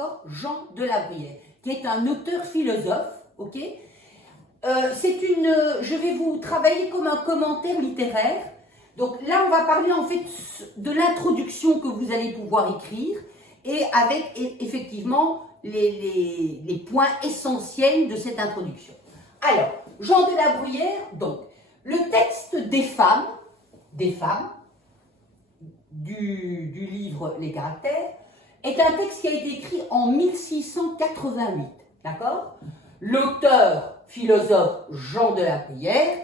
d'accord? Jean de la Bruyère, qui est un auteur philosophe, ok? Je vais vous travailler comme un commentaire littéraire. Donc là, on va parler en fait de l'introduction que vous allez pouvoir écrire et avec effectivement les points essentiels de cette introduction. Alors, Jean de la Bruyère, donc, le texte des femmes du livre Les Caractères, est un texte qui a été écrit en 1688, d'accord? L'auteur philosophe Jean de la Bruyère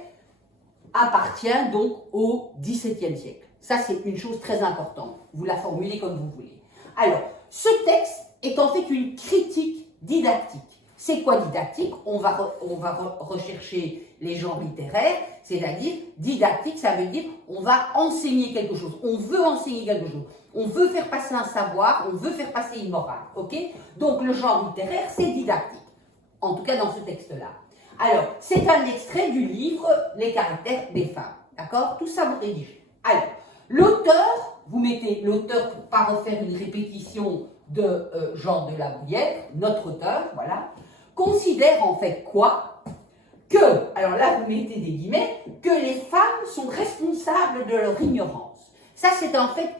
appartient donc au XVIIe siècle. Ça, c'est une chose très importante. Vous la formulez comme vous voulez. Alors, ce texte est en fait une critique didactique. C'est quoi didactique? On va rechercher les genres littéraires, c'est-à-dire didactique, ça veut dire on va enseigner quelque chose, on veut enseigner quelque chose, on veut faire passer un savoir, on veut faire passer une morale, ok? Donc le genre littéraire, c'est didactique, en tout cas dans ce texte-là. Alors, c'est un extrait du livre Les Caractères des femmes, d'accord? Tout ça vous rédigez. Alors, l'auteur, vous mettez l'auteur pour ne pas refaire une répétition de Jean de la Bruyère, notre auteur, voilà, considère en fait quoi? Que, alors là vous mettez des guillemets, que les femmes sont responsables de leur ignorance. Ça c'est en fait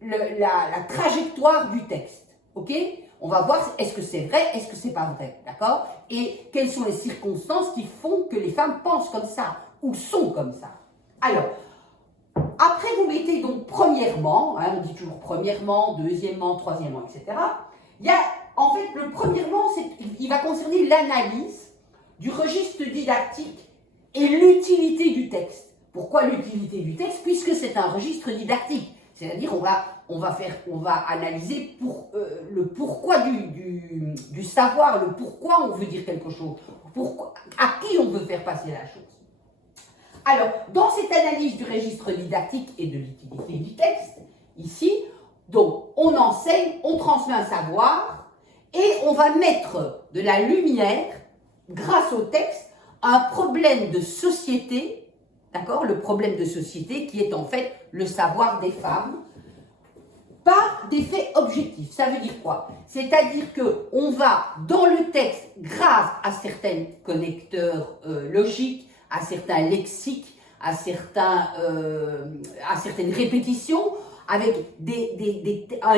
la trajectoire du texte, ok? On va voir est-ce que c'est vrai, est-ce que c'est pas vrai, d'accord? Et quelles sont les circonstances qui font que les femmes pensent comme ça, ou sont comme ça. Alors, après vous mettez donc premièrement, hein, on dit toujours premièrement, deuxièmement, troisièmement, etc. Il y a, en fait, le premièrement, il va concerner l'analyse du registre didactique et l'utilité du texte. Pourquoi l'utilité du texte? Puisque c'est un registre didactique. C'est-à-dire on va analyser le pourquoi du savoir, le pourquoi on veut dire quelque chose, à qui on veut faire passer la chose. Alors, dans cette analyse du registre didactique et de l'utilité du texte, ici, donc, on enseigne, on transmet un savoir et on va mettre de la lumière, grâce au texte, un problème de société, d'accord? Le problème de société qui est en fait le savoir des femmes, par des faits objectifs. Ça veut dire quoi? C'est-à-dire qu'on va, dans le texte, grâce à certains connecteurs logiques, à certains lexiques, à certaines répétitions, avec un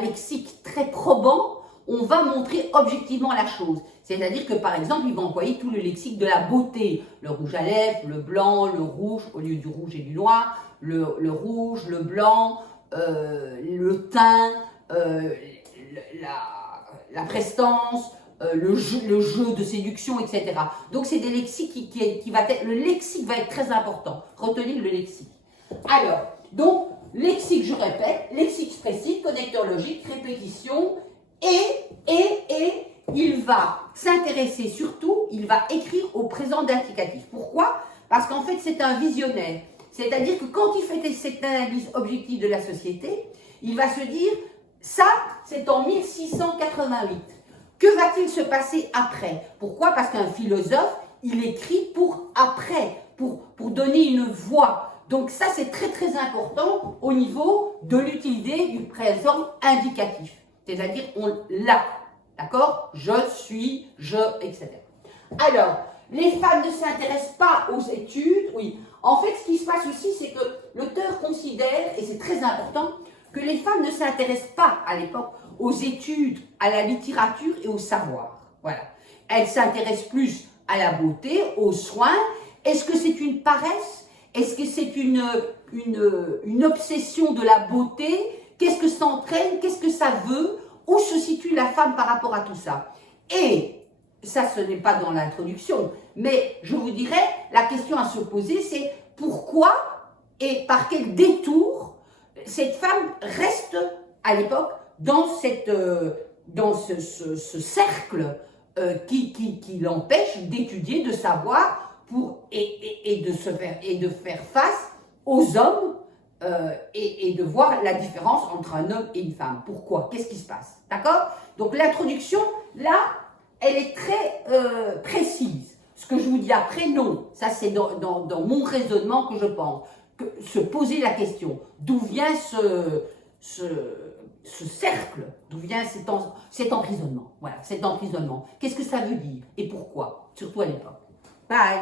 lexique très probant, on va montrer objectivement la chose. C'est-à-dire que, par exemple, il va employer tout le lexique de la beauté. Le rouge à lèvres, le blanc, le rouge, au lieu du rouge et du noir, le rouge, le blanc, le teint, la prestance, le jeu de séduction, etc. Donc, c'est des lexiques le lexique va être très important. Retenez le lexique. Alors, donc, lexique, je répète, lexique expressif, connecteur logique, répétition, et il va s'intéresser surtout, il va écrire au présent d'indicatif. Pourquoi? Parce qu'en fait, c'est un visionnaire. C'est-à-dire que quand il fait cette analyse objective de la société, il va se dire, ça, c'est en 1688. Que va-t-il se passer après? Pourquoi? Parce qu'un philosophe, il écrit pour après, pour donner une voix. Donc ça, c'est très très important au niveau de l'utilité du présent indicatif. C'est-à-dire, on l'a, d'accord? Je suis, etc. Alors, les femmes ne s'intéressent pas aux études, oui. En fait, ce qui se passe aussi, c'est que l'auteur considère, et c'est très important, que les femmes ne s'intéressent pas à l'époque aux études, à la littérature et au savoir. Voilà. Elles s'intéressent plus à la beauté, aux soins. Est-ce que c'est une paresse? Est-ce que c'est une obsession de la beauté? Qu'est-ce que ça entraîne? Qu'est-ce que ça veut? Où se situe la femme par rapport à tout ça? Et ça, ce n'est pas dans l'introduction, mais je vous dirais, la question à se poser, c'est pourquoi et par quel détour cette femme reste à l'époque dans ce cercle qui l'empêche d'étudier, de savoir et de faire face aux hommes et de voir la différence entre un homme et une femme. Pourquoi? Qu'est-ce qui se passe? D'accord? Donc l'introduction, là, elle est très précise. Ce que je vous dis après, non. Ça, c'est dans mon raisonnement que je pense. Se poser la question, d'où vient ce cercle, d'où vient cet emprisonnement. Voilà, cet emprisonnement. Qu'est-ce que ça veut dire et pourquoi, surtout à l'époque. Bye.